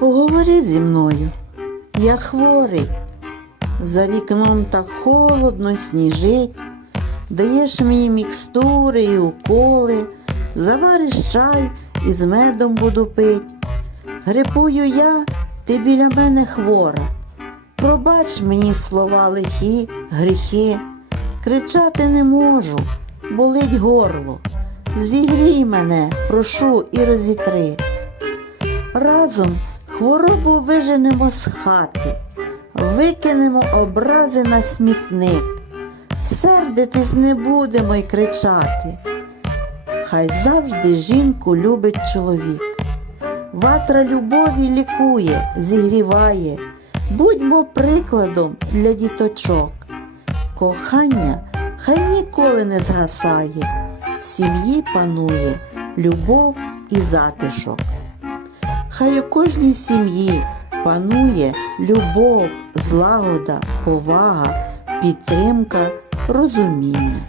Поговори зі мною, я хворий. За вікном так холодно сніжить, даєш мені мікстури і уколи, завариш чай і з медом буду пить. Грипую я, ти біля мене хвора. Пробач мені слова лихі, гріхи, кричати не можу, болить горло. Зігрій мене, прошу і розітри. Разом хворобу виженемо з хати, викинемо образи на смітник. Сердитись не будемо й кричати. Хай завжди жінку любить чоловік. Ватра любові лікує, зігріває. Будьмо прикладом для діточок. Кохання хай ніколи не згасає. В сім'ї панує любов і затишок. Хай у кожній сім'ї панує любов, злагода, повага, підтримка, розуміння.